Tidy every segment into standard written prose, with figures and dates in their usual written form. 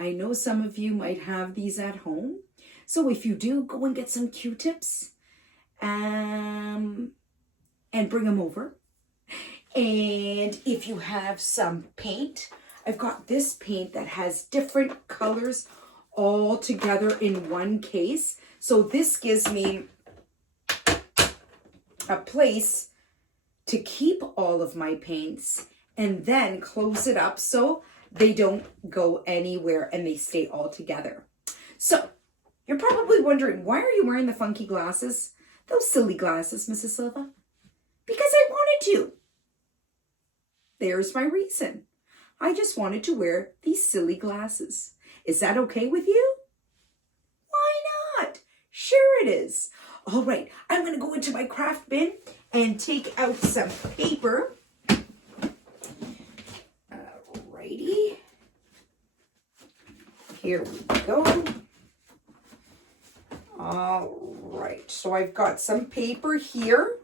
I know some of you might have these at home. So if you do, go and get some Q-tips and bring them over. And if you have some paint, I've got this paint that has different colors all together in one case. So this gives me a place to keep all of my paints and then close it up so they don't go anywhere and they stay all together. So you're probably wondering, why are you wearing the funky glasses? Those silly glasses, Mrs. Silva. Because I wanted to. There's my reason. I just wanted to wear these silly glasses. Is that okay with you? Why not? Sure it is. All right, I'm going to go into my craft bin and take out some paper. Alrighty. Here we go. All right, so I've got some paper here.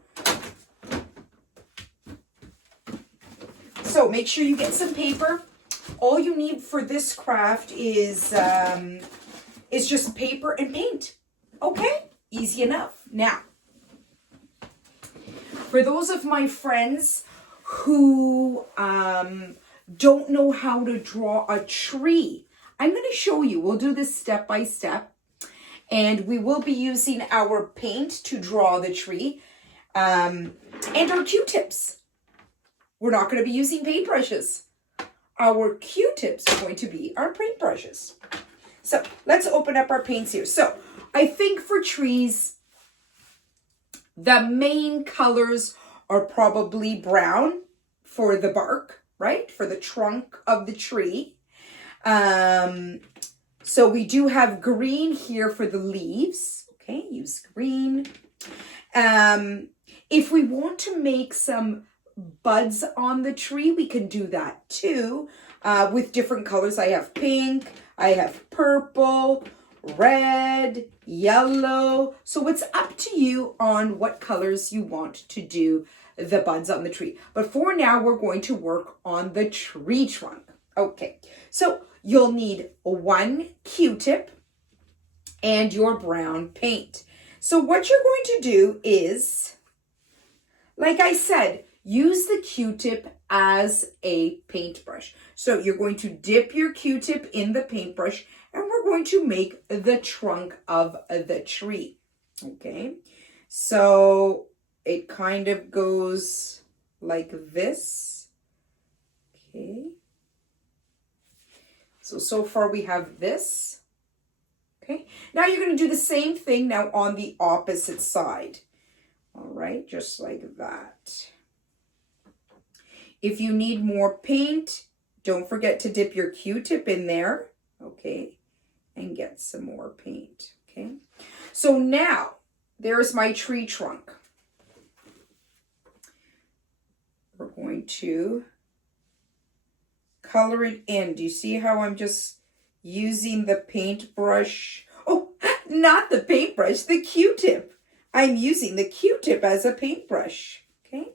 So make sure you get some paper. All you need for this craft is just paper and paint. Okay? Easy enough. Now, for those of my friends who don't know how to draw a tree, I'm going to show you. We'll do this step by step. And we will be using our paint to draw the tree and our Q-tips. We're not going to be using paintbrushes. Our Q-tips are going to be our paintbrushes. So let's open up our paints here. So I think for trees, the main colors are probably brown for the bark, right? For the trunk of the tree. So we do have green here for the leaves. Okay, use green. If we want to make some buds on the tree, we can do that too, with different colors. I have pink, I have purple, red, yellow. So it's up to you on what colors you want to do the buds on the tree. But for now, we're going to work on the tree trunk. Okay, so you'll need one Q-tip and your brown paint. So what you're going to do is, like I said, use the Q-tip as a paintbrush. So you're going to dip your Q-tip in the paintbrush and we're going to make the trunk of the tree. Okay, so it kind of goes like this. Okay. So far we have this. Okay, now you're going to do the same thing now on the opposite side. All right, just like that. If you need more paint, don't forget to dip your Q-tip in there, okay, and get some more paint, okay? So now, there's my tree trunk. We're going to color it in. Do you see how I'm just using the paintbrush? Oh, not the paintbrush, the Q-tip. I'm using the Q-tip as a paintbrush, okay?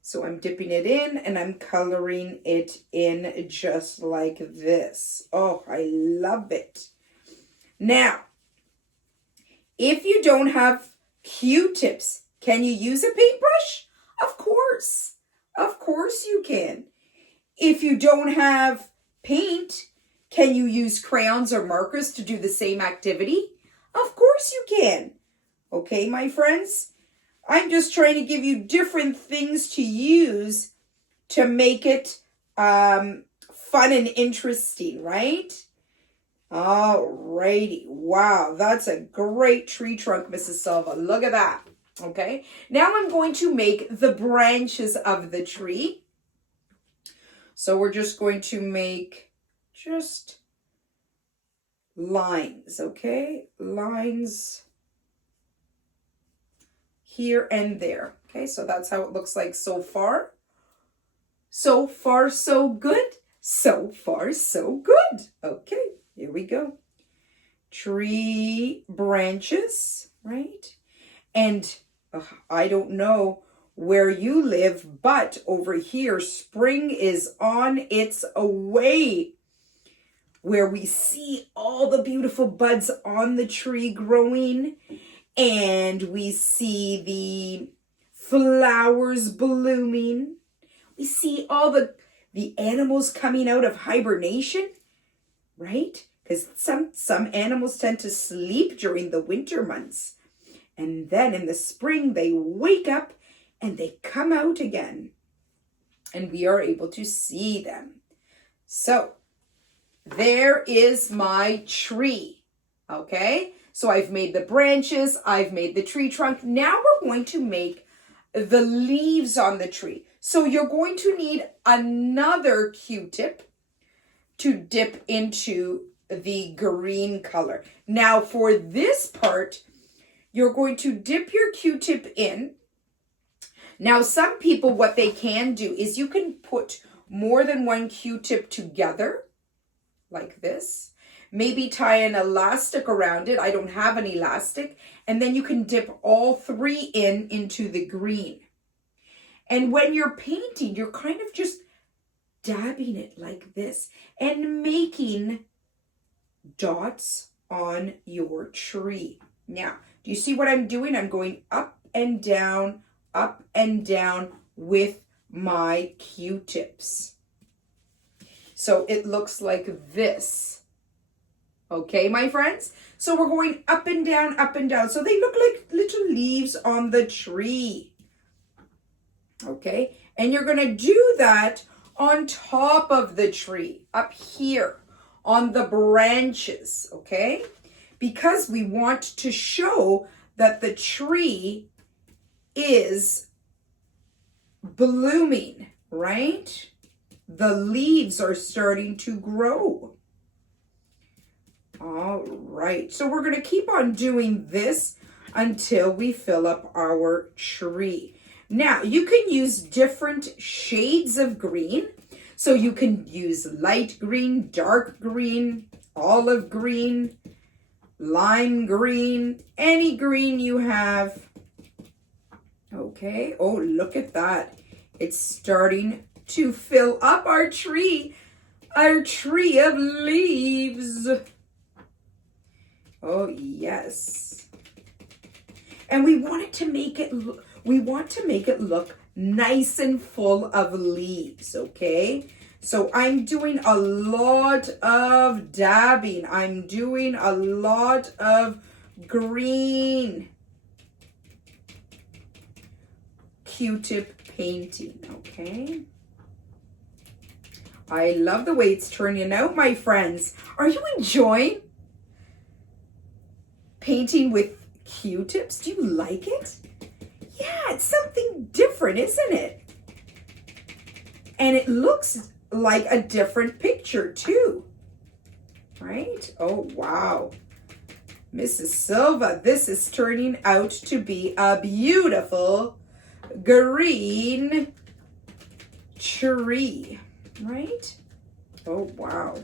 So I'm dipping it in and I'm coloring it in just like this. Oh, I love it. Now, if you don't have Q-tips, can you use a paintbrush? Of course. Of course you can. If you don't have paint, can you use crayons or markers to do the same activity? Of course you can. Okay, my friends? I'm just trying to give you different things to use to make it fun and interesting, right? Alrighty. Wow, that's a great tree trunk, Mrs. Silva. Look at that. Okay, now I'm going to make the branches of the tree. So we're just going to make just lines, okay? Lines here and there. Okay, so that's how it looks like so far. So far, so good. So far, so good. Okay, here we go. Tree branches, right? And I don't know where you live, but over here, spring is on its way. where we see all the beautiful buds on the tree growing, and we see the flowers blooming. We see all the animals coming out of hibernation, right? Because some animals tend to sleep during the winter months. And then in the spring, they wake up and they come out again. And we are able to see them. So there is my tree. Okay? So I've made the branches. I've made the tree trunk. Now we're going to make the leaves on the tree. So you're going to need another Q-tip to dip into the green color. Now for this part, you're going to dip your Q-tip in. Now some people, what they can do is you can put more than one Q-tip together, like this. Maybe tie an elastic around it. I don't have an elastic. And then you can dip all three into the green. And when you're painting, you're kind of just dabbing it like this and making dots on your tree. Now, do you see what I'm doing? I'm going up and down with my Q-tips. So it looks like this. Okay, my friends? So we're going up and down, up and down. So they look like little leaves on the tree. Okay, and you're going to do that on top of the tree, up here, on the branches, okay? Because we want to show that the tree is blooming, right? The leaves are starting to grow. All right, so we're going to keep on doing this until we fill up our tree. Now, you can use different shades of green. So you can use light green, dark green, olive green, lime green, any green you have. Okay, oh, look at that. It's starting to fill up our tree of leaves. Oh, yes. And we want to make it look nice and full of leaves, okay? So I'm doing a lot of dabbing. I'm doing a lot of green Q-tip painting, okay? I love the way it's turning out, my friends. Are you enjoying painting with Q-tips? Do you like it? Yeah, it's something different, isn't it? And it looks like a different picture too, right? Oh, wow. Mrs. Silva, this is turning out to be a beautiful green tree, right? Oh, wow.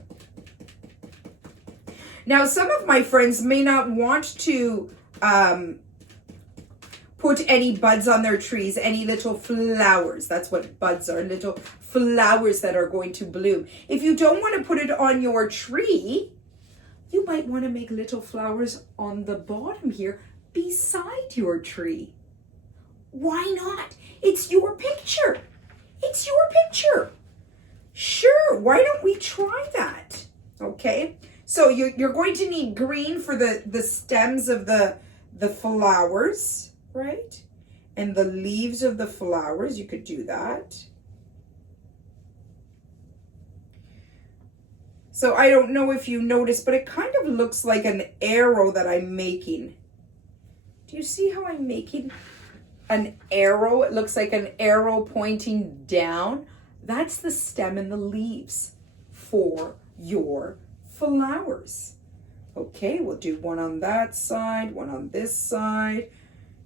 Now, some of my friends may not want to put any buds on their trees, any little flowers. That's what buds are, little flowers that are going to bloom. If you don't want to put it on your tree, you might want to make little flowers on the bottom here beside your tree. Why not? It's your picture. It's your picture. Sure, why don't we try that? Okay, so you're going to need green for the stems of the flowers, right? And the leaves of the flowers, you could do that. So I don't know if you noticed, but it kind of looks like an arrow that I'm making. Do you see how I'm making an arrow? It looks like an arrow pointing down. That's the stem and the leaves for your flowers. Okay, we'll do one on that side, one on this side,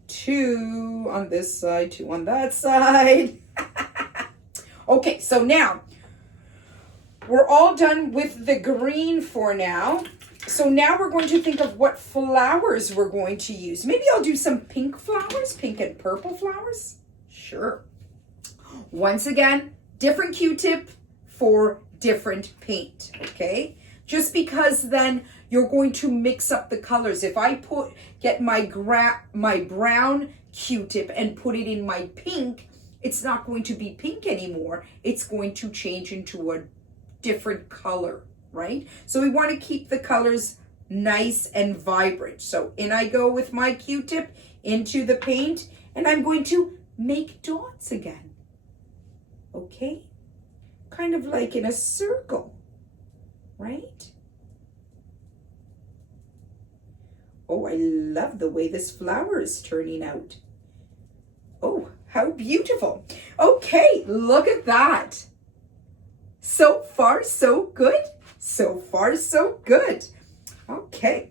two on this side, two on that side. Okay, so now we're all done with the green for now. So now we're going to think of what flowers we're going to use. Maybe I'll do some pink flowers, pink and purple flowers. Sure. Once again, different Q-tip for different paint, okay? just because then you're going to mix up the colors. If I get my brown Q-tip and put it in my pink, it's not going to be pink anymore. It's going to change into a different color, right? So we want to keep the colors nice and vibrant. So in I go with my Q-tip into the paint, and I'm going to make dots again. Okay? Kind of like in a circle, right? Oh, I love the way this flower is turning out. Oh, how beautiful. Okay, look at that. So far, so good. So far, so good. Okay.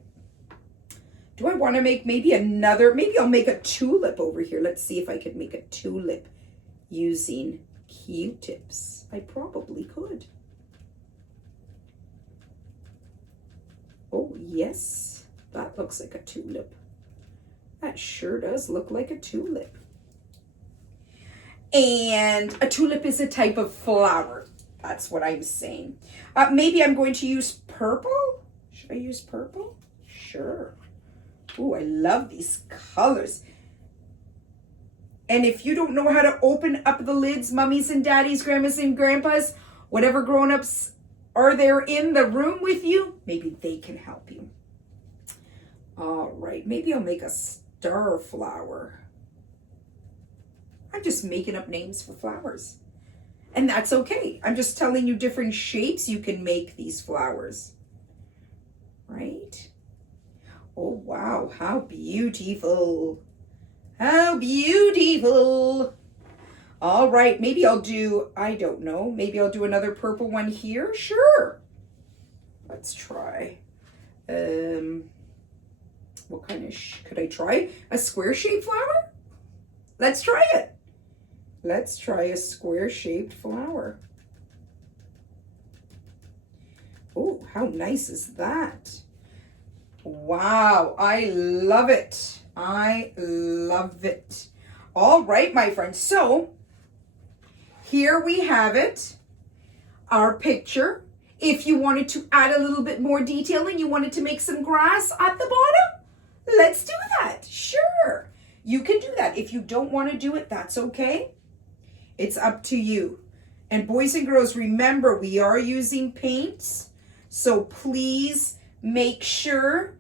Do I want to make maybe I'll make a tulip over here. Let's see if I could make a tulip using Q-tips. I probably could. Oh, yes. That looks like a tulip. That sure does look like a tulip. And a tulip is a type of flower. That's what I'm saying. Maybe I'm going to use purple. Should I use purple? Sure. Ooh, I love these colors. And if you don't know how to open up the lids, mummies and daddies, grandmas and grandpas, whatever grown-ups are there in the room with you, maybe they can help you. All right, maybe I'll make a star flower. I'm just making up names for flowers. And that's okay. I'm just telling you different shapes you can make these flowers. Right? Oh, wow. How beautiful. How beautiful. All right. Maybe I'll do, I don't know. Maybe I'll do another purple one here. Sure. Let's try. What kind of, could I try? A square shaped flower? Let's try it. Let's try a square-shaped flower. Oh, how nice is that? Wow, I love it. I love it. All right, my friends. So, here we have it, our picture. If you wanted to add a little bit more detail and you wanted to make some grass at the bottom, let's do that. Sure, you can do that. If you don't want to do it, that's okay. It's up to you. And boys and girls, remember, we are using paints. So please make sure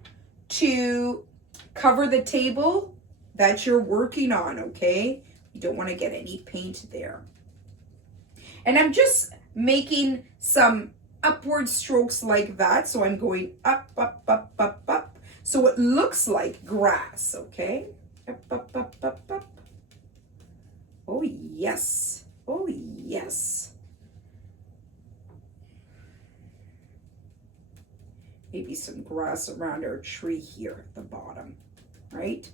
to cover the table that you're working on, okay? You don't want to get any paint there. And I'm just making some upward strokes like that. So I'm going up, up, up, up, up. So it looks like grass, okay? Up, up, up, up, up. Oh, yes. Oh, yes. Maybe some grass around our tree here at the bottom, right?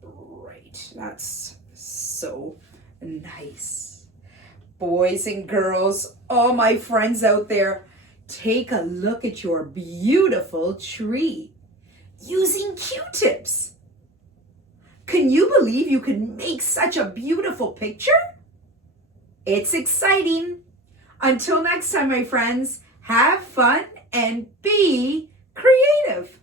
Right. That's so nice. Boys and girls, all my friends out there, take a look at your beautiful tree using Q-tips. Can you believe you can make such a beautiful picture? It's exciting. Until next time, my friends, have fun and be creative.